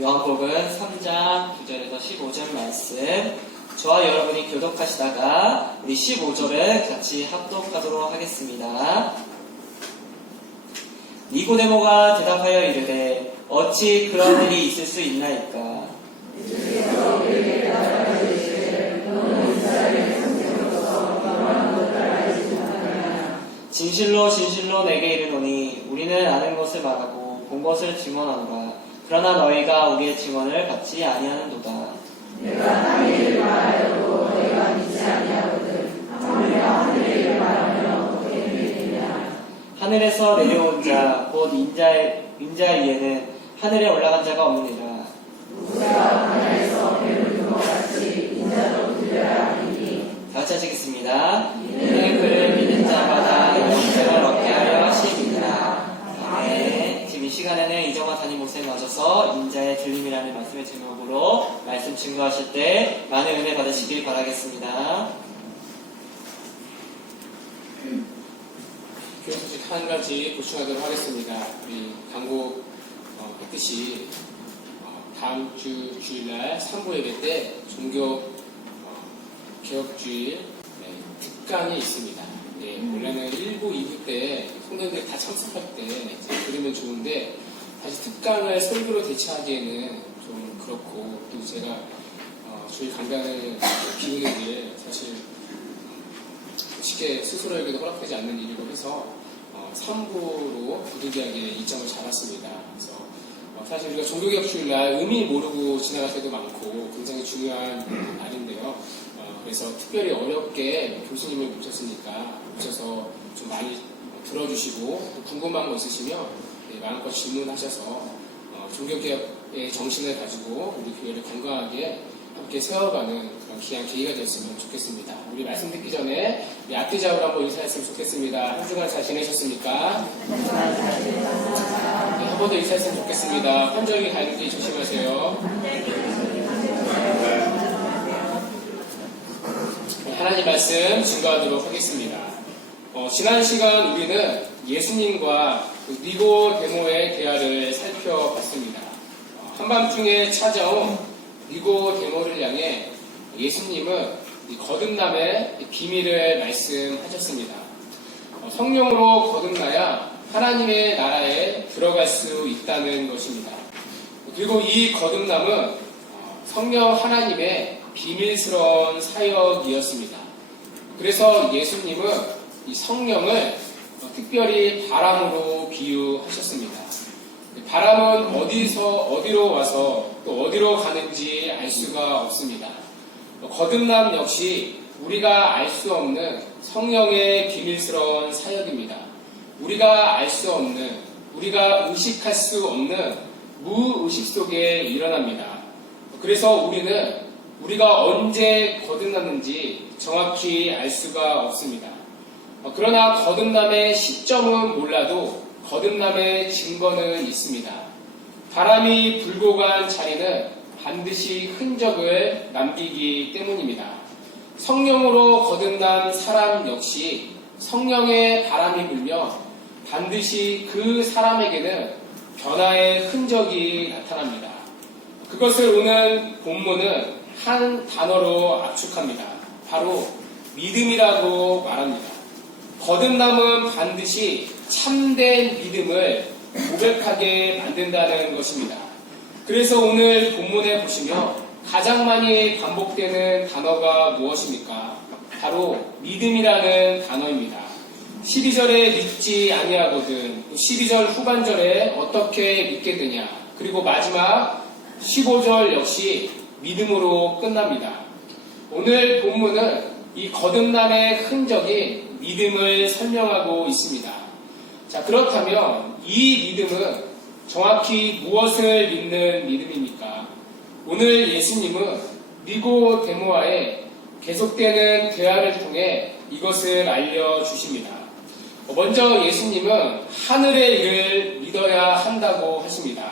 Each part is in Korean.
요한복음 3장 9절에서 15절 말씀, 저와 여러분이 교독하시다가 우리 15절을 같이 합독하도록 하겠습니다. 니고데모가 대답하여 이르되 어찌 그런 일이 있을 수 있나이까? 진실로 진실로 내게 이르노니 우리는 아는 것을 말하고 본 것을 증언하노라. 그러나 너희가 우리의 증언을 받지 아니하는도다. 내가 남의 일을 말하여도 너희가 믿지 아니하거든. 하물며 하늘의 일을 말하면 어떻게 믿느냐. 하늘에서 내려온 자 곧 인자 위에는 하늘에 올라간 자가 없느니라. 누구가 하늘에서 뱀을 둔 것 같이 인자도 들려야 하리니. 다 같이 하시겠습니다. 이는 그를 믿는 자마다 영생을 얻게 하려 하심이니라. 아멘. 지금 이 시간에는 이정화 담임 목사님 나오셔서 인자의 들림이라는 말씀의 제목으로 말씀 증거하실 때 많은 은혜 받으시길 바라겠습니다. 교회 소식 한 가지 보충하도록 하겠습니다. 우리 광고 했듯이 다음 주 주일날 3부 예배 때 종교 개혁주일 특강이 있습니다. 원래는 1부, 2부 때 성도들이 다 참석할 때 들으면 좋은데 다시 특강을 설교로 대체하기에는 좀 그렇고 또 제가 주일 강단을 비우는 게 사실 쉽게 스스로에게도 허락되지 않는 일이고 해서 3부로 부득이하게 일정을 잡았습니다. 그래서 사실 우리가 종교개혁주일날 의미 모르고 지나갈 때도 많고 굉장히 중요한 날인데요. 그래서 특별히 어렵게 교수님을 모셔서 좀 많이 들어주시고 또 궁금한 거 있으시면 마음껏 질문하셔서 종교개혁의 정신을 가지고 우리 교회를 건강하게 함께 세워가는 그런 귀한 계기가 되었으면 좋겠습니다. 우리 말씀 듣기 전에 아티자우로 한번 인사했으면 좋겠습니다. 한 주간 잘 지내셨습니까? 한 번 더 인사했으면 좋겠습니다. 환절기 가는지 조심하세요. 하나님 말씀 증거하도록 하겠습니다. 지난 시간 우리는 예수님과 니고데모의 대화를 살펴봤습니다. 한밤중에 찾아온 니고데모를 향해 예수님은 거듭남의 비밀을 말씀하셨습니다. 성령으로 거듭나야 하나님의 나라에 들어갈 수 있다는 것입니다. 그리고 이 거듭남은 성령 하나님의 비밀스러운 사역이었습니다. 그래서 예수님은 이 성령을 특별히 바람으로 비유하셨습니다. 바람은 어디로 와서 또 어디로 가는지 알 수가 없습니다. 거듭남 역시 우리가 알 수 없는 성령의 비밀스러운 사역입니다. 우리가 알 수 없는, 우리가 의식할 수 없는 무의식 속에 일어납니다. 그래서 우리가 언제 거듭났는지 정확히 알 수가 없습니다. 그러나 거듭남의 시점은 몰라도 거듭남의 증거는 있습니다. 바람이 불고 간 자리는 반드시 흔적을 남기기 때문입니다. 성령으로 거듭난 사람 역시 성령의 바람이 불며 반드시 그 사람에게는 변화의 흔적이 나타납니다. 그것을 오늘 본문은 한 단어로 압축합니다. 바로 믿음이라고 말합니다. 거듭남은 반드시 참된 믿음을 고백하게 만든다는 것입니다. 그래서 오늘 본문에 보시면 가장 많이 반복되는 단어가 무엇입니까? 바로 믿음이라는 단어입니다. 12절에 믿지 아니하거든, 12절 후반절에 어떻게 믿겠느냐, 그리고 마지막 15절 역시 믿음으로 끝납니다. 오늘 본문은 이 거듭남의 흔적인 믿음을 설명하고 있습니다. 자, 그렇다면 이 믿음은 정확히 무엇을 믿는 믿음입니까? 오늘 예수님은 니고데모와의 계속되는 대화를 통해 이것을 알려주십니다. 먼저 예수님은 하늘의 일을 믿어야 한다고 하십니다.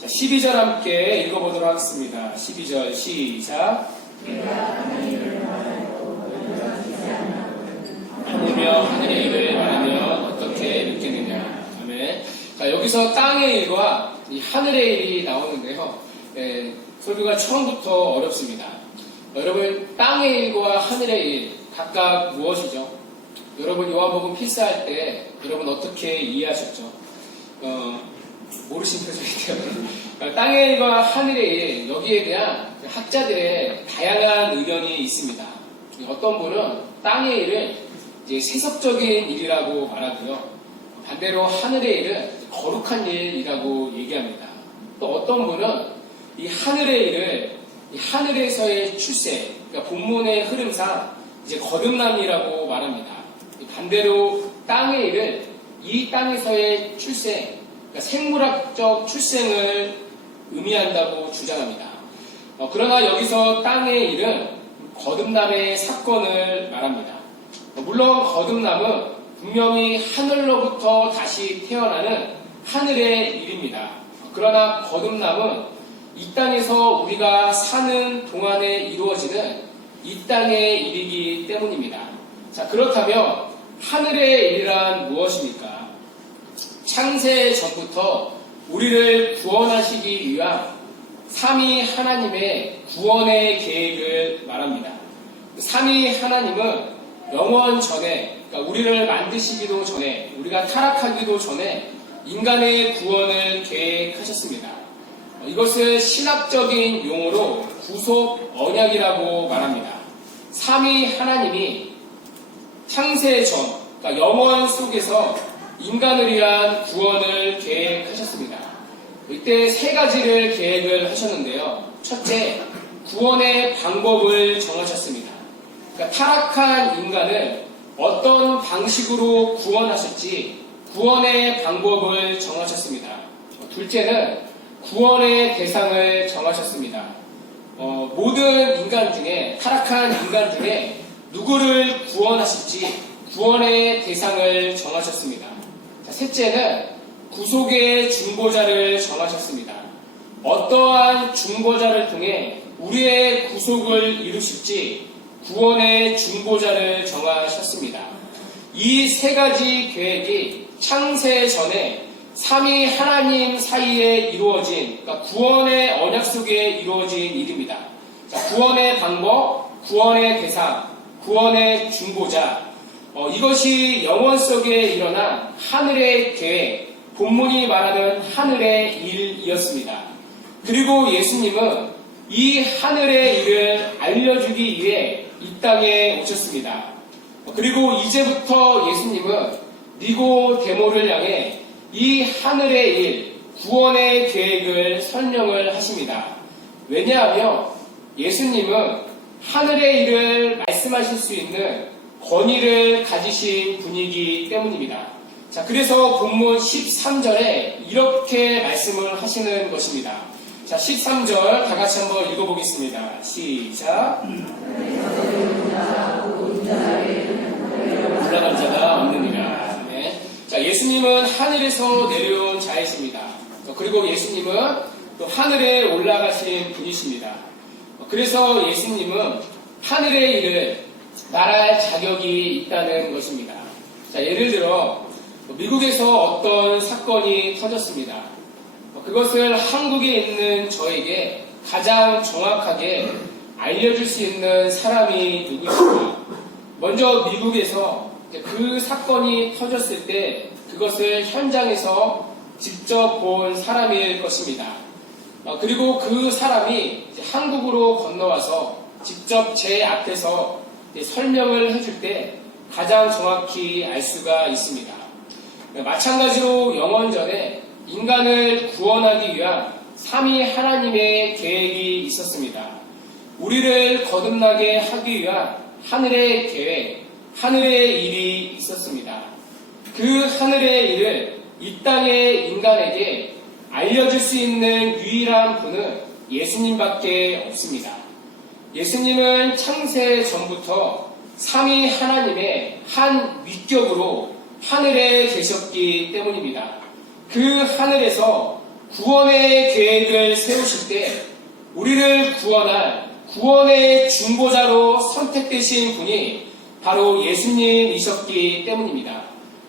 자, 12절 함께 읽어보도록 하겠습니다. 12절 시작. 하물며 하늘의 일을 말하면 어떻게 믿겠느냐. 아멘. 자, 여기서 땅의 일과 이 하늘의 일이 나오는데요. 설교가 처음부터 어렵습니다. 여러분, 땅의 일과 하늘의 일 각각 무엇이죠? 여러분, 요한복음 필사할 때 여러분 어떻게 이해하셨죠? 모르신 표정인데요. 땅의 일과 하늘의 일, 여기에 대한 학자들의 다양한 의견이 있습니다. 어떤 분은 땅의 일을 이제 세속적인 일이라고 말하고요. 반대로 하늘의 일은 거룩한 일이라고 얘기합니다. 또 어떤 분은 이 하늘의 일을 이 하늘에서의 출세, 그러니까 본문의 흐름상 이제 거듭남이라고 말합니다. 반대로 땅의 일을 이 땅에서의 출세, 그러니까 생물학적 출생을 의미한다고 주장합니다. 그러나 여기서 땅의 일은 거듭남의 사건을 말합니다. 물론 거듭남은 분명히 하늘로부터 다시 태어나는 하늘의 일입니다. 그러나 거듭남은 이 땅에서 우리가 사는 동안에 이루어지는 이 땅의 일이기 때문입니다. 자, 그렇다면 하늘의 일이란 무엇입니까? 창세 전부터 우리를 구원하시기 위한 삼위 하나님의 구원의 계획을 말합니다. 삼위 하나님은 영원 전에, 그러니까 우리를 만드시기도 전에, 우리가 타락하기도 전에 인간의 구원을 계획하셨습니다. 이것을 신학적인 용어로 구속 언약이라고 말합니다. 삼위 하나님이 창세 전, 그러니까 영원 속에서 인간을 위한 구원을 계획하셨습니다. 이때 세 가지를 계획을 하셨는데요. 첫째, 구원의 방법을 정하셨습니다. 그러니까 타락한 인간을 어떤 방식으로 구원하실지 구원의 방법을 정하셨습니다. 둘째는 구원의 대상을 정하셨습니다. 모든 인간 중에, 타락한 인간 중에 누구를 구원하실지 구원의 대상을 정하셨습니다. 자, 셋째는 구속의 중보자를 정하셨습니다. 어떠한 중보자를 통해 우리의 구속을 이루실지 구원의 중보자를 정하셨습니다. 이 세 가지 계획이 창세 전에 삼위 하나님 사이에 이루어진, 그러니까 구원의 언약 속에 이루어진 일입니다. 자, 구원의 방법, 구원의 대상, 구원의 중보자, 이것이 영원 속에 일어난 하늘의 계획, 본문이 말하는 하늘의 일이었습니다. 그리고 예수님은 이 하늘의 일을 알려주기 위해 이 땅에 오셨습니다. 그리고 이제부터 예수님은 니고데모를 향해 이 하늘의 일, 구원의 계획을 설명을 하십니다. 왜냐하면 예수님은 하늘의 일을 말씀하실 수 있는 권위를 가지신 분이기 때문입니다. 자, 그래서 본문 13절에 이렇게 말씀을 하시는 것입니다. 자, 13절 다 같이 한번 읽어보겠습니다. 시작. 올라간 자가 없느니라. 네. 자, 예수님은 하늘에서 내려온 자이십니다. 그리고 예수님은 또 하늘에 올라가신 분이십니다. 그래서 예수님은 하늘의 일을 말할 자격이 있다는 것입니다. 자, 예를 들어 미국에서 어떤 사건이 터졌습니다. 그것을 한국에 있는 저에게 가장 정확하게 알려줄 수 있는 사람이 누구입니까? 먼저 미국에서 그 사건이 터졌을 때 그것을 현장에서 직접 본 사람일 것입니다. 그리고 그 사람이 한국으로 건너와서 직접 제 앞에서 설명을 해줄 때 가장 정확히 알 수가 있습니다. 마찬가지로 영원전에 인간을 구원하기 위한 삼위 하나님의 계획이 있었습니다. 우리를 거듭나게 하기 위한 하늘의 계획, 하늘의 일이 있었습니다. 그 하늘의 일을 이 땅의 인간에게 알려줄 수 있는 유일한 분은 예수님밖에 없습니다. 예수님은 창세 전부터 삼위 하나님의 한 위격으로 하늘에 계셨기 때문입니다. 그 하늘에서 구원의 계획을 세우실 때 우리를 구원할 구원의 중보자로 선택되신 분이 바로 예수님이셨기 때문입니다.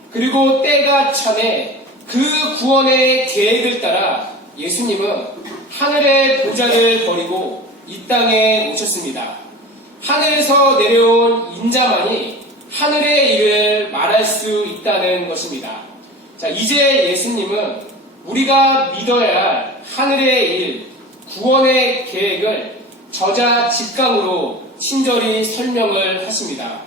그리고 때가 차매 그 구원의 계획을 따라 예수님은 하늘의 보좌를 버리고 이 땅에 오셨습니다. 하늘에서 내려온 인자만이 하늘의 일을 말할 수 있다는 것입니다. 자, 이제 예수님은 우리가 믿어야 할 하늘의 일, 구원의 계획을 저자직강으로 친절히 설명을 하십니다.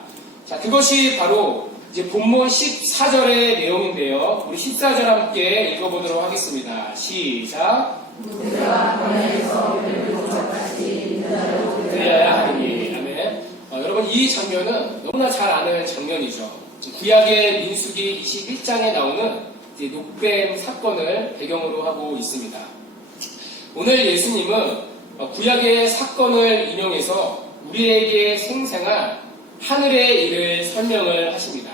자, 그것이 바로 이제 본문 14절의 내용인데요. 우리 14절 함께 읽어보도록 하겠습니다. 시작. 우리가 권에서 우리를 것같이 드려야 하니. 아멘. 여러분, 이 장면은 너무나 잘 아는 장면이죠. 구약의 민수기 21장에 나오는 이제 녹뱀 사건을 배경으로 하고 있습니다. 오늘 예수님은 구약의 사건을 인용해서 우리에게 생생한 하늘의 일을 설명을 하십니다.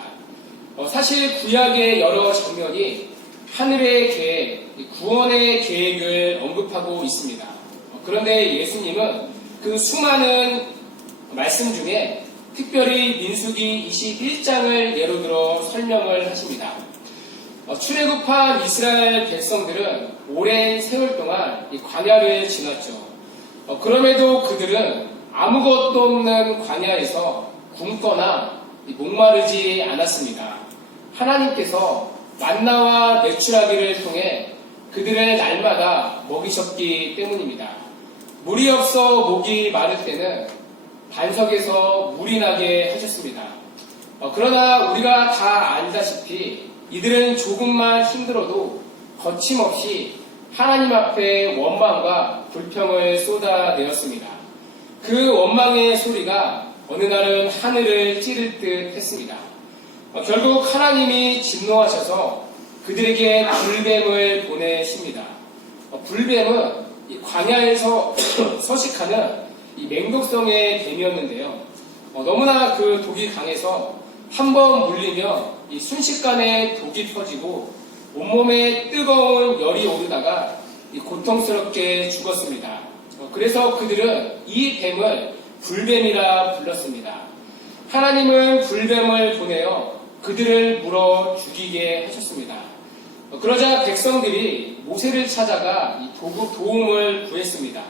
사실 구약의 여러 장면이 하늘의 계획, 구원의 계획을 언급하고 있습니다. 그런데 예수님은 그 수많은 말씀 중에 특별히 민수기 21장을 예로 들어 설명을 하십니다. 출애굽한 이스라엘 백성들은 오랜 세월 동안 이 광야를 지났죠. 그럼에도 그들은 아무것도 없는 광야에서 굶거나 목마르지 않았습니다. 하나님께서 만나와 메추라기를 통해 그들을 날마다 먹이셨기 때문입니다. 물이 없어 목이 마를 때는 반석에서 물이 나게 하셨습니다. 그러나 우리가 다 알다시피 이들은 조금만 힘들어도 거침없이 하나님 앞에 원망과 불평을 쏟아내었습니다. 그 원망의 소리가 어느 날은 하늘을 찌를 듯 했습니다. 결국 하나님이 진노하셔서 그들에게 불뱀을 보내십니다. 불뱀은 이 광야에서 서식하는 이 맹독성의 뱀이었는데요. 너무나 그 독이 강해서 한번 물리면 이 순식간에 독이 퍼지고 온몸에 뜨거운 열이 오르다가 이 고통스럽게 죽었습니다. 그래서 그들은 이 뱀을 불뱀이라 불렀습니다. 하나님은 불뱀을 보내어 그들을 물어 죽이게 하셨습니다. 그러자 백성들이 모세를 찾아가 도움을 구했습니다.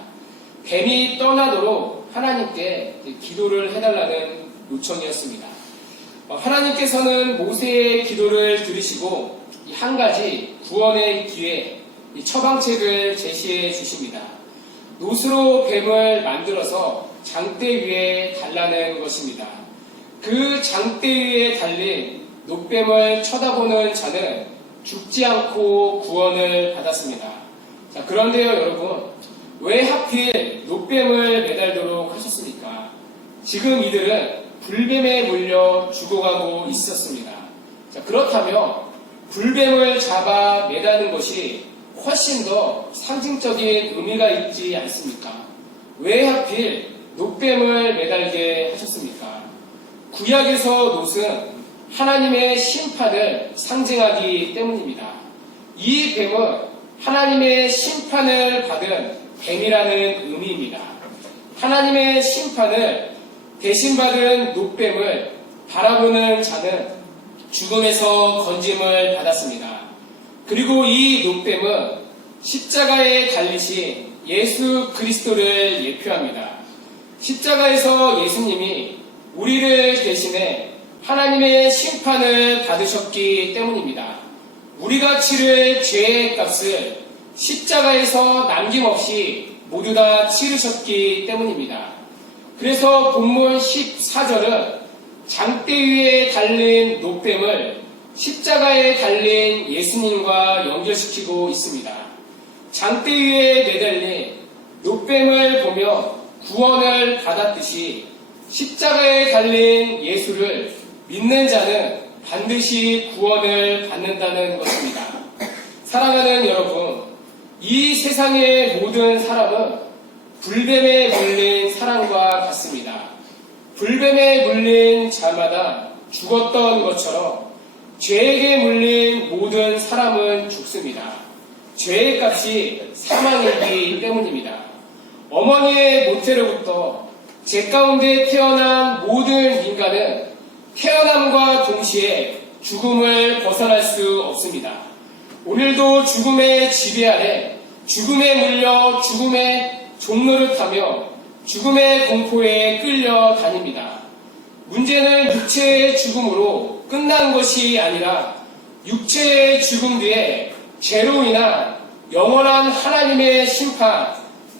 뱀이 떠나도록 하나님께 기도를 해달라는 요청이었습니다. 하나님께서는 모세의 기도를 들으시고 한 가지 구원의 기회, 처방책을 제시해 주십니다. 노스로 뱀을 만들어서 장대 위에 달라는 것입니다. 그 장대 위에 달린 녹뱀을 쳐다보는 자는 죽지 않고 구원을 받았습니다. 자, 그런데요, 여러분, 왜 하필 녹뱀을 매달도록 하셨습니까? 지금 이들은 불뱀에 물려 죽어가고 있었습니다. 자, 그렇다면 불뱀을 잡아 매다는 것이 훨씬 더 상징적인 의미가 있지 않습니까? 왜 하필 녹뱀을 매달게 하셨습니까? 구약에서 놋은 하나님의 심판을 상징하기 때문입니다. 이 뱀은 하나님의 심판을 받은 뱀이라는 의미입니다. 하나님의 심판을 대신 받은 녹뱀을 바라보는 자는 죽음에서 건짐을 받았습니다. 그리고 이 녹뱀은 십자가에 달리신 예수 그리스도를 예표합니다. 십자가에서 예수님이 우리를 대신해 하나님의 심판을 받으셨기 때문입니다. 우리가 치를 죄의 값을 십자가에서 남김없이 모두 다 치르셨기 때문입니다. 그래서 본문 14절은 장대 위에 달린 녹뱀을 십자가에 달린 예수님과 연결시키고 있습니다. 장대 위에 매달린 녹뱀을 보며 구원을 받았듯이 십자가에 달린 예수를 믿는 자는 반드시 구원을 받는다는 것입니다. 사랑하는 여러분, 이 세상의 모든 사람은 불뱀에 물린 사람과 같습니다. 불뱀에 물린 자마다 죽었던 것처럼 죄에게 물린 모든 사람은 죽습니다. 죄의 값이 사망이기 때문입니다. 어머니의 모태로부터 제 가운데 태어난 모든 인간은 태어남과 동시에 죽음을 벗어날 수 없습니다. 오늘도 죽음의 지배 아래 죽음에 물려 죽음의 종노릇하며 죽음의 공포에 끌려 다닙니다. 문제는 육체의 죽음으로 끝난 것이 아니라 육체의 죽음 뒤에 죄로 인한 영원한 하나님의 심판,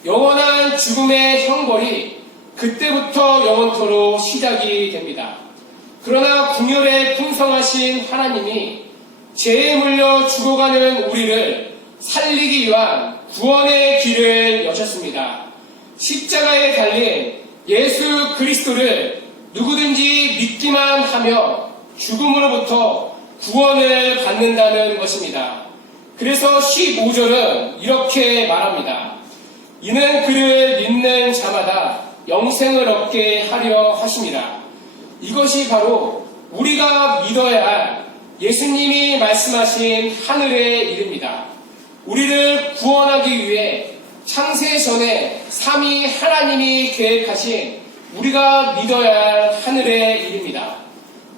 영원한 죽음의 형벌이 그때부터 영원토록 시작이 됩니다. 그러나 궁혈에 풍성하신 하나님이 죄에 물려 죽어가는 우리를 살리기 위한 구원의 길을 여셨습니다. 십자가에 달린 예수 그리스도를 누구든지 믿기만 하며 죽음으로부터 구원을 받는다는 것입니다. 그래서 15절은 이렇게 말합니다. 이는 그를 믿는 자마다 영생을 얻게 하려 하심이라. 이것이 바로 우리가 믿어야 할 예수님이 말씀하신 하늘의 일입니다. 우리를 구원하기 위해 창세 전에 삼위 하나님이 계획하신 우리가 믿어야 할 하늘의 일입니다.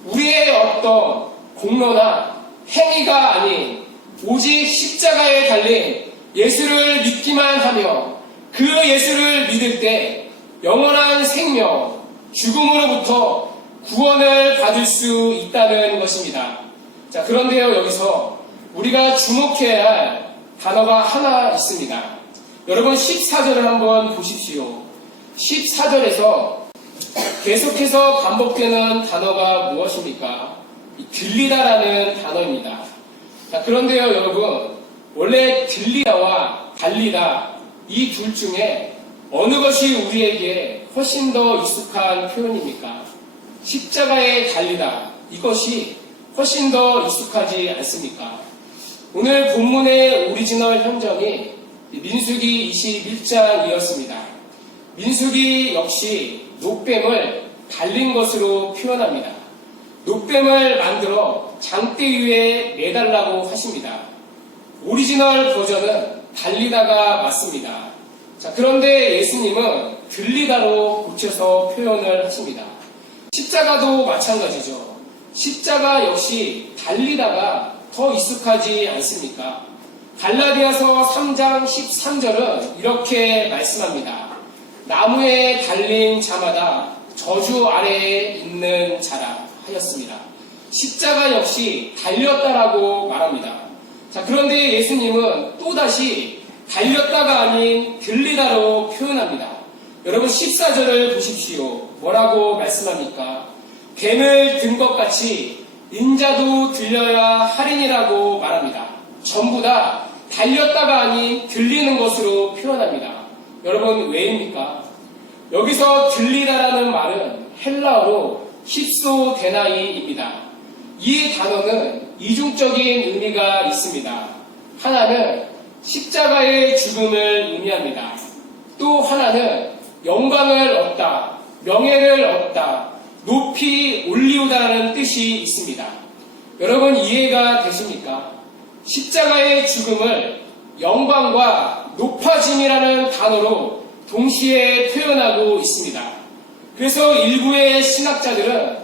우리의 어떤 공로나 행위가 아닌 오직 십자가에 달린 예수를 믿기만 하며 그 예수를 믿을 때 영원한 생명, 죽음으로부터 구원을 받을 수 있다는 것입니다. 자, 그런데요, 여기서 우리가 주목해야 할 단어가 하나 있습니다. 여러분 14절을 한번 보십시오. 14절에서 계속해서 반복되는 단어가 무엇입니까? 들리다라는 단어입니다. 자, 그런데요, 여러분, 원래 들리다와 달리다 이 둘 중에 어느 것이 우리에게 훨씬 더 익숙한 표현입니까? 십자가에 달리다, 이것이 훨씬 더 익숙하지 않습니까? 오늘 본문의 오리지널 현정이 민수기 21장이었습니다. 민수기 역시 놋뱀을 달린 것으로 표현합니다. 놋뱀을 만들어 장대 위에 매달라고 하십니다. 오리지널 버전은 달리다가 맞습니다. 자, 그런데 예수님은 들리다로 고쳐서 표현을 하십니다. 십자가도 마찬가지죠. 십자가 역시 달리다가 더 익숙하지 않습니까? 갈라디아서 3장 13절은 이렇게 말씀합니다. 나무에 달린 자마다 저주 아래에 있는 자라 하였습니다. 십자가 역시 달렸다라고 말합니다. 자, 그런데 예수님은 또다시 달렸다가 아닌 들리다로 표현합니다. 여러분 14절을 보십시오. 뭐라고 말씀합니까? 뱀을 든 것 같이 인자도 들려야 할인이라고 말합니다. 전부 다 달렸다가 아닌 들리는 것으로 표현합니다. 여러분 왜입니까? 여기서 들리다라는 말은 헬라어로 힙소데나이입니다. 이 단어는 이중적인 의미가 있습니다. 하나는 십자가의 죽음을 의미합니다. 또 하나는 영광을 얻다, 명예를 얻다, 높이 올리우다라는 뜻이 있습니다. 여러분 이해가 되십니까? 십자가의 죽음을 영광과 높아짐이라는 단어로 동시에 표현하고 있습니다. 그래서 일부의 신학자들은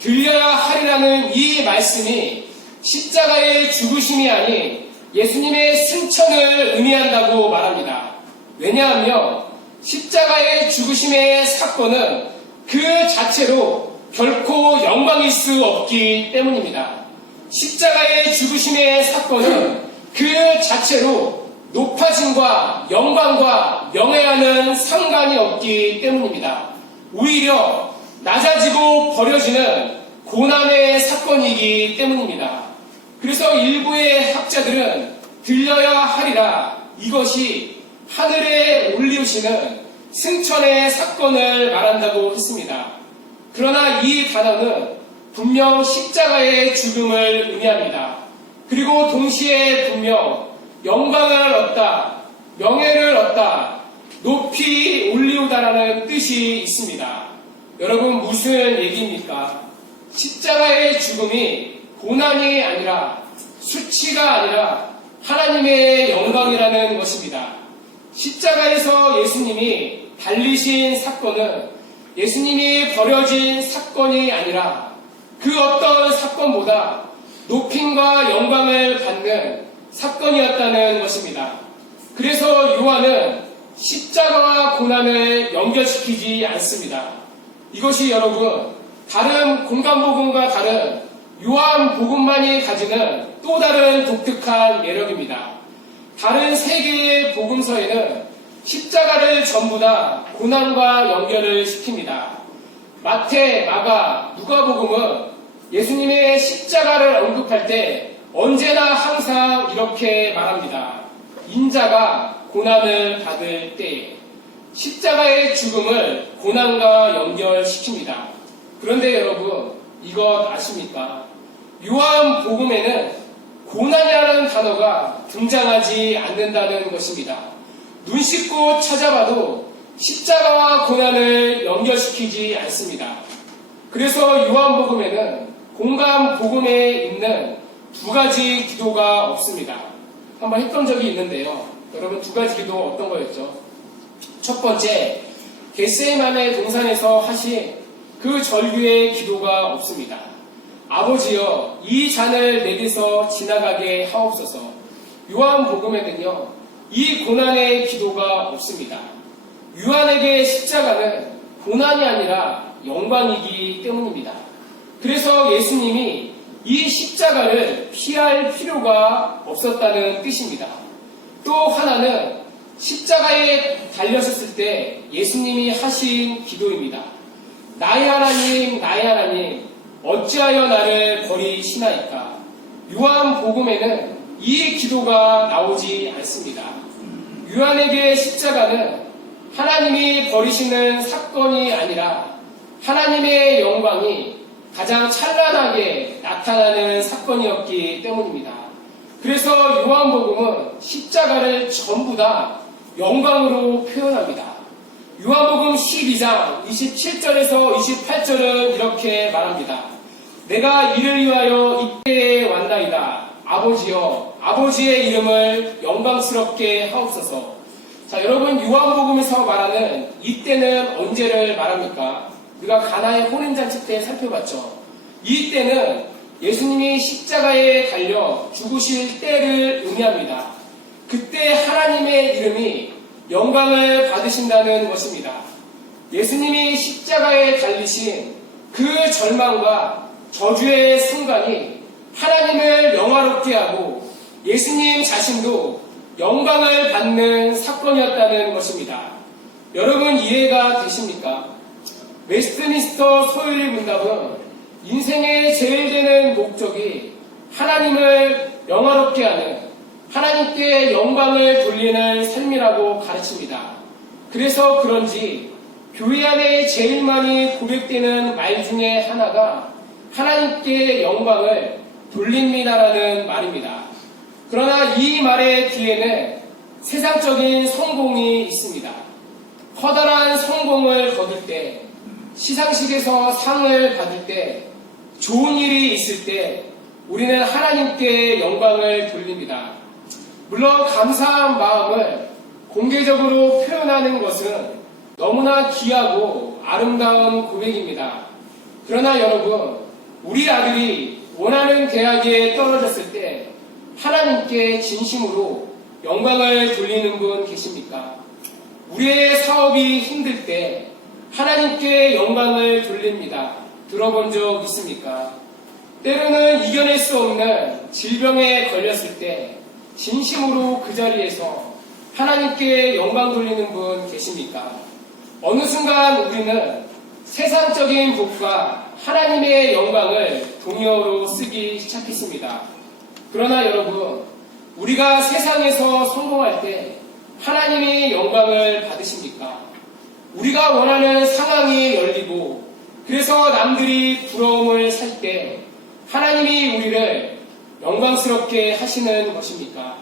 들려야 하리라는 이 말씀이 십자가의 죽으심이 아닌 예수님의 승천을 의미한다고 말합니다. 왜냐하면 십자가의 죽으심의 사건은 그 자체로 결코 영광일 수 없기 때문입니다. 십자가의 죽으심의 사건은 그 자체로 높아짐과 영광과 명예와는 상관이 없기 때문입니다. 오히려 낮아지고 버려지는 고난의 사건이기 때문입니다. 그래서 일부의 학자들은 들려야 하리라, 이것이 하늘에 올리우시는 승천의 사건을 말한다고 했습니다. 그러나 이 단어는 분명 십자가의 죽음을 의미합니다. 그리고 동시에 분명 영광을 얻다, 명예를 얻다, 높이 올리우다라는 뜻이 있습니다. 여러분 무슨 얘기입니까? 십자가의 죽음이 고난이 아니라 수치가 아니라 하나님의 영광이라는 것입니다. 십자가에서 예수님이 달리신 사건은 예수님이 버려진 사건이 아니라 그 어떤 사건보다 높임과 영광을 받는 사건이었다는 것입니다. 그래서 요한은 십자가와 고난을 연결시키지 않습니다. 이것이 여러분 다른 공간복음과 다른 요한복음만이 가지는 또 다른 독특한 매력입니다. 다른 세 개의 복음서에는 십자가를 전부 다 고난과 연결을 시킵니다. 마태, 마가, 누가복음은 예수님의 십자가를 언급할 때 언제나 항상 이렇게 말합니다. 인자가 고난을 받을 때에 십자가의 죽음을 고난과 연결시킵니다. 그런데 여러분 이것 아십니까? 요한복음에는 고난이라는 단어가 등장하지 않는다는 것입니다. 눈 씻고 찾아봐도 십자가와 고난을 연결시키지 않습니다. 그래서 요한복음에는 공간복음에 있는 두 가지 기도가 없습니다. 한번 했던 적이 있는데요. 여러분 두 가지 기도 어떤 거였죠? 첫 번째, 겟세마네 동산에서 하신 그 절규의 기도가 없습니다. 아버지여 이 잔을 내게서 지나가게 하옵소서. 요한복음에는요 이 고난의 기도가 없습니다. 요한에게 십자가는 고난이 아니라 영광이기 때문입니다. 그래서 예수님이 이 십자가를 피할 필요가 없었다는 뜻입니다. 또 하나는 십자가에 달렸을 때 예수님이 하신 기도입니다. 나의 하나님, 나의 하나님, 어찌하여 나를 버리시나이까? 요한복음에는 이 기도가 나오지 않습니다. 요한에게 십자가는 하나님이 버리시는 사건이 아니라 하나님의 영광이 가장 찬란하게 나타나는 사건이었기 때문입니다. 그래서 요한복음은 십자가를 전부 다 영광으로 표현합니다. 요한복음 12장 27절에서 28절은 이렇게 말합니다. 내가 이를 위하여 이때에 왔나이다. 아버지여 아버지의 이름을 영광스럽게 하옵소서. 자, 여러분 요한복음에서 말하는 이때는 언제를 말합니까? 우리가 가나의 혼인잔치 때 살펴봤죠. 이때는 예수님이 십자가에 달려 죽으실 때를 의미합니다. 그때 하나님의 이름이 영광을 받으신다는 것입니다. 예수님이 십자가에 달리신 그 절망과 저주의 순간이 하나님을 영화롭게 하고 예수님 자신도 영광을 받는 사건이었다는 것입니다. 여러분 이해가 되십니까? 웨스트민스터 소율리 문답은 인생의 제일 되는 목적이 하나님을 영화롭게 하는 하나님께 영광을 돌리는 삶이라고 가르칩니다. 그래서 그런지 교회 안에 제일 많이 고백되는 말 중에 하나가 하나님께 영광을 돌립니다라는 말입니다. 그러나 이 말의 뒤에는 세상적인 성공이 있습니다. 커다란 성공을 거둘 때, 시상식에서 상을 받을 때, 좋은 일이 있을 때 우리는 하나님께 영광을 돌립니다. 물론 감사한 마음을 공개적으로 표현하는 것은 너무나 귀하고 아름다운 고백입니다. 그러나 여러분, 우리 아들이 원하는 대학에 떨어졌을 때 하나님께 진심으로 영광을 돌리는 분 계십니까? 우리의 사업이 힘들 때 하나님께 영광을 돌립니다. 들어본 적 있습니까? 때로는 이겨낼 수 없는 질병에 걸렸을 때 진심으로 그 자리에서 하나님께 영광 돌리는 분 계십니까? 어느 순간 우리는 세상적인 복과 하나님의 영광을 동요로 쓰기 시작했습니다. 그러나 여러분, 우리가 세상에서 성공할 때 하나님이 영광을 받으십니까? 우리가 원하는 상황이 열리고 그래서 남들이 부러움을 살 때 하나님이 우리를 영광스럽게 하시는 것입니까?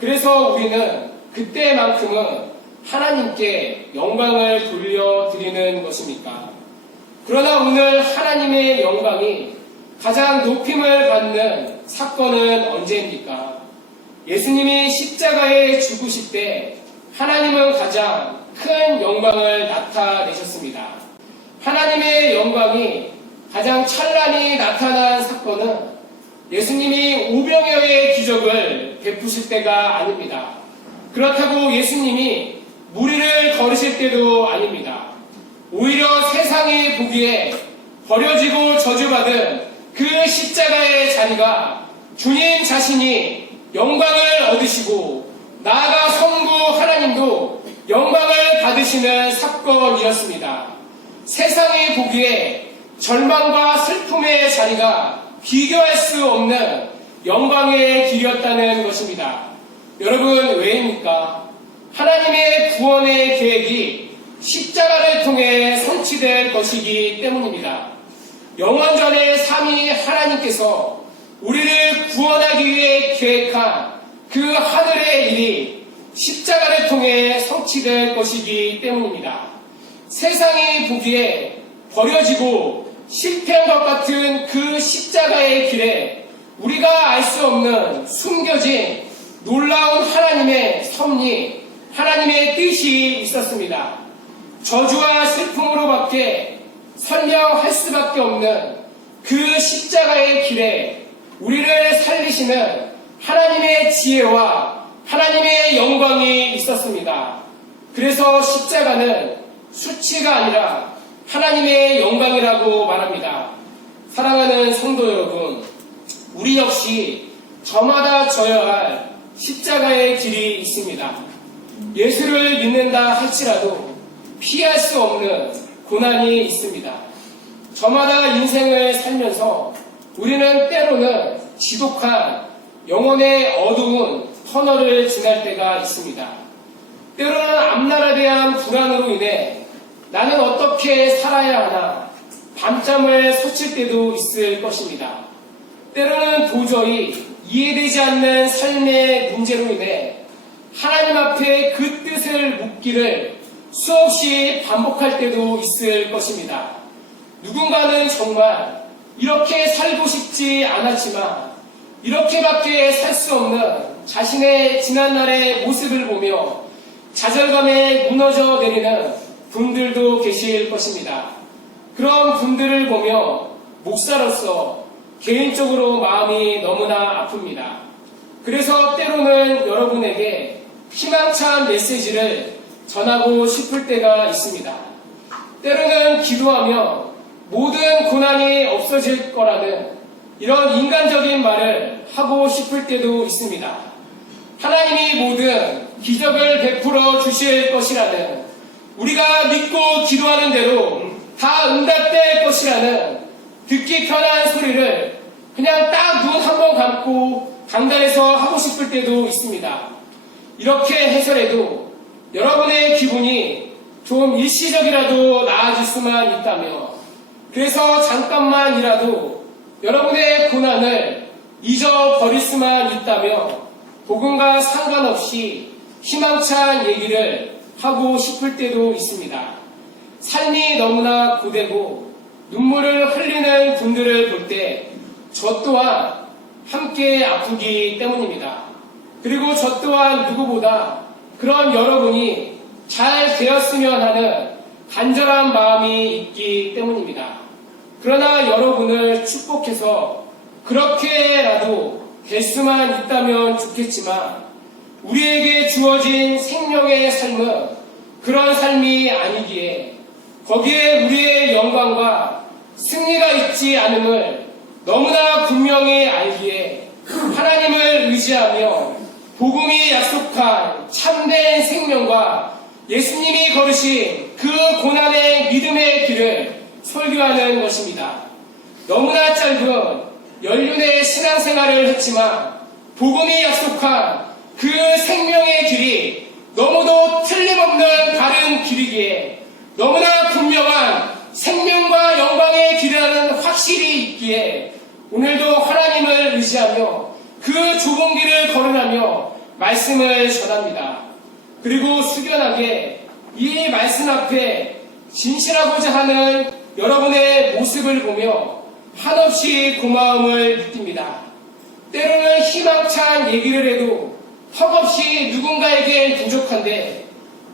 그래서 우리는 그때만큼은 하나님께 영광을 돌려드리는 것입니까? 그러나 오늘 하나님의 영광이 가장 높임을 받는 사건은 언제입니까? 예수님이 십자가에 죽으실 때 하나님은 가장 큰 영광을 나타내셨습니다. 하나님의 영광이 가장 찬란히 나타난 사건은 예수님이 500여의 기적을 베푸실 때가 아닙니다. 그렇다고 예수님이 무리를 걸으실 때도 아닙니다. 오히려 세상이 보기에 버려지고 저주받은 그 십자가의 자리가 주님 자신이 영광을 얻으시고 나아가 성부 하나님도 영광을 받으시는 사건이었습니다. 세상이 보기에 절망과 슬픔의 자리가 비교할 수 없는 영광의 길이었다는 것입니다. 여러분, 왜입니까? 하나님의 구원의 계획이 십자가를 통해 성취될 것이기 때문입니다. 영원전의 삼위 하나님께서 우리를 구원하기 위해 계획한 그 하늘의 일이 십자가를 통해 성취될 것이기 때문입니다. 세상이 보기에 버려지고 실패한 것 같은 그 십자가의 길에 우리가 알 수 없는 숨겨진 놀라운 하나님의 섭리, 하나님의 뜻이 있었습니다. 저주와 슬픔으로밖에 설명할 수밖에 없는 그 십자가의 길에 우리를 살리시는 하나님의 지혜와 하나님의 영광이 있었습니다. 그래서 십자가는 수치가 아니라 하나님의 영광이라고 말합니다. 사랑하는 성도 여러분, 우리 역시 저마다 져야 할 십자가의 길이 있습니다. 예수를 믿는다 할지라도 피할 수 없는 고난이 있습니다. 저마다 인생을 살면서 우리는 때로는 지독한 영혼의 어두운 터널을 지날 때가 있습니다. 때로는 앞날에 대한 불안으로 인해 나는 어떻게 살아야 하나 밤잠을 설칠 때도 있을 것입니다. 때로는 도저히 이해되지 않는 삶의 문제로 인해 하나님 앞에 그 뜻을 묻기를 수없이 반복할 때도 있을 것입니다. 누군가는 정말 이렇게 살고 싶지 않았지만 이렇게밖에 살 수 없는 자신의 지난날의 모습을 보며 좌절감에 무너져 내리는 분들도 계실 것입니다. 그런 분들을 보며 목사로서 개인적으로 마음이 너무나 아픕니다. 그래서 때로는 여러분에게 희망찬 메시지를 전하고 싶을 때가 있습니다. 때로는 기도하며 모든 고난이 없어질 거라는 이런 인간적인 말을 하고 싶을 때도 있습니다. 하나님이 모든 기적을 베풀어 주실 것이라는, 우리가 믿고 기도하는 대로 다 응답될 것이라는 듣기 편한 소리를 그냥 딱 눈 한 번 감고 강단에서 하고 싶을 때도 있습니다. 이렇게 해서라도 여러분의 기분이 좀 일시적이라도 나아질 수만 있다며, 그래서 잠깐만이라도 여러분의 고난을 잊어버릴 수만 있다며 복음과 상관없이 희망찬 얘기를 하고 싶을 때도 있습니다. 삶이 너무나 고되고 눈물을 흘리는 분들을 볼 때 저 또한 함께 아프기 때문입니다. 그리고 저 또한 누구보다 그런 여러분이 잘 되었으면 하는 간절한 마음이 있기 때문입니다. 그러나 여러분을 축복해서 그렇게라도 될 수만 있다면 좋겠지만 우리에게 주어진 생명의 삶은 그런 삶이 아니기에 거기에 우리의 영광과 승리가 있지 않음을 너무나 분명히 알기에 하나님을 의지하며 복음이 약속한 참된 생명과 예수님이 걸으신 그 고난의 믿음의 길을 설교하는 것입니다. 너무나 짧은 연륜의 신앙생활을 했지만 복음이 약속한 그 생명의 길이 너무도 틀림없는 다른 길이기에 너무나 분명한 생명과 영광의 길이라는 확실히 있기에 오늘도 하나님을 의지하며 그 좁은 길을 걸으라며 말씀을 전합니다. 그리고 숙연하게 이 말씀 앞에 진실하고자 하는 여러분의 모습을 보며 한없이 고마움을 느낍니다. 때로는 희망찬 얘기를 해도 턱없이 누군가에겐 부족한데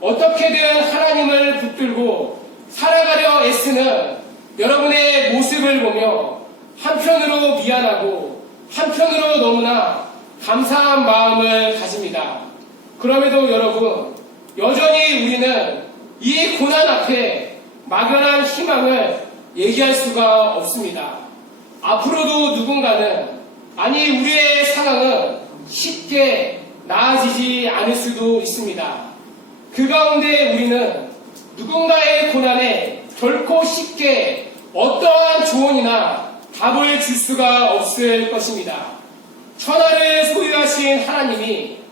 어떻게든 하나님을 붙들고 살아가려 애쓰는 여러분의 모습을 보며 한편으로 미안하고 한편으로 너무나 감사한 마음을 가집니다. 그럼에도 여러분, 여전히 우리는 이 고난 앞에 막연한 희망을 얘기할 수가 없습니다. 앞으로도 누군가는, 아니 우리의 상황은 쉽게 나아지지 않을 수도 있습니다. 그 가운데 우리는 누군가의 고난에 결코 쉽게 어떠한 조언이나 답을 줄 수가 없을 것입니다. 천하를 소유하신 하나님이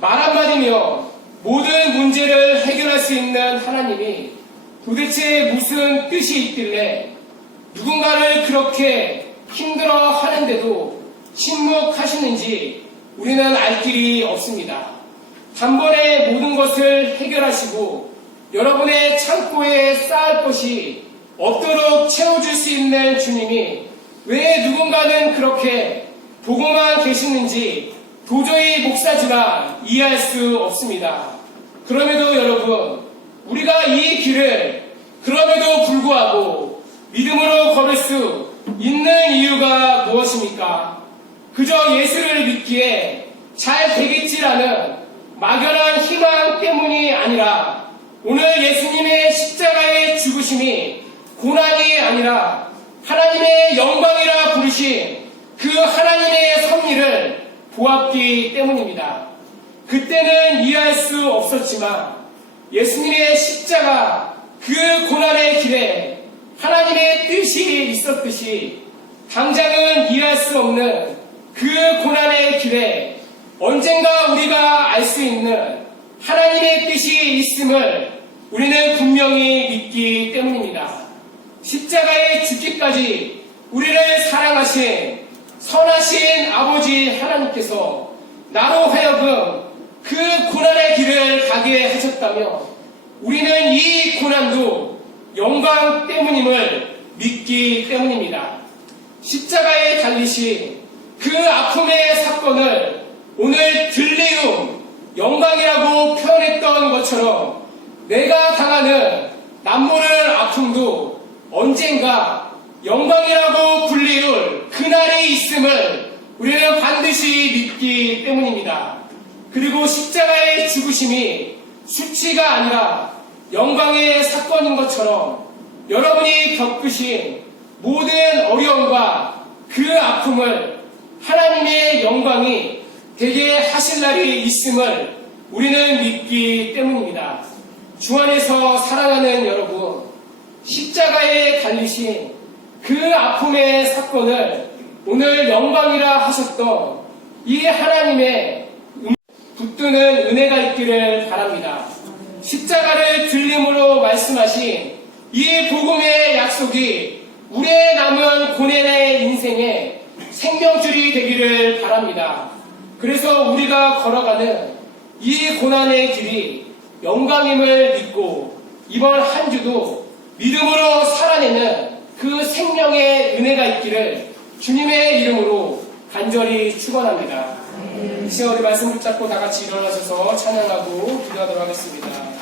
말 한마디면 모든 문제를 해결할 수 있는 하나님이 도대체 무슨 뜻이 있길래 누군가를 그렇게 힘들어 하는데도 침묵하시는지 우리는 알 길이 없습니다. 단번에 모든 것을 해결하시고 여러분의 창고에 쌓을 것이 없도록 채워줄 수 있는 주님이 왜 누군가는 그렇게 보고만 계시는지 도저히 목사지만 이해할 수 없습니다. 그럼에도 여러분, 우리가 이 길을 그럼에도 불구하고 믿음으로 걸을 수 있는 이유가 무엇입니까? 그저 예수를 믿기에 잘 되겠지라는 막연한 희망 때문이 아니라 오늘 예수님의 십자가의 죽으심이 고난이 아니라 하나님의 영광이라 부르신 그 하나님의 섭리를 보았기 때문입니다. 그때는 이해할 수 없었지만 예수님의 십자가 그 고난의 길에 하나님의 뜻이 있었듯이 당장은 이해할 수 없는 그 고난의 길에 언젠가 우리가 알 수 있는 하나님의 뜻이 있음을 우리는 분명히 믿기 때문입니다. 십자가에 죽기까지 우리를 사랑하신 선하신 아버지 하나님께서 나로 하여금 그 고난의 길을 가게 하셨다면 우리는 이 고난도 영광 때문임을 믿기 때문입니다. 십자가에 달리신 그 아픔의 사건을 오늘 들리움, 영광이라고 표현했던 것처럼 내가 당하는 남모를 아픔도 언젠가 영광이라고 불리울 그날이 있음을 우리는 반드시 믿기 때문입니다. 그리고 십자가의 죽으심이 수치가 아니라 영광의 사건인 것처럼 여러분이 겪으신 모든 어려움과 그 아픔을 하나님의 영광이 되게 하실 날이 있음을 우리는 믿기 때문입니다. 주 안에서 사랑하는 여러분, 십자가에 달리신 그 아픔의 사건을 오늘 영광이라 하셨던 이 하나님의 붙드는 은혜가 있기를 바랍니다. 십자가를 들림으로 말씀하신 이 복음의 약속이 우리의 남은 고난의 인생에 생명줄이 되기를 바랍니다. 그래서 우리가 걸어가는 이 고난의 길이 영광임을 믿고 이번 한 주도 믿음으로 살아내는 그 생명의 은혜가 있기를 주님의 이름으로 간절히 축원합니다. 이 시간 우리 말씀 붙잡고 다 같이 일어나셔서 찬양하고 기도하도록 하겠습니다.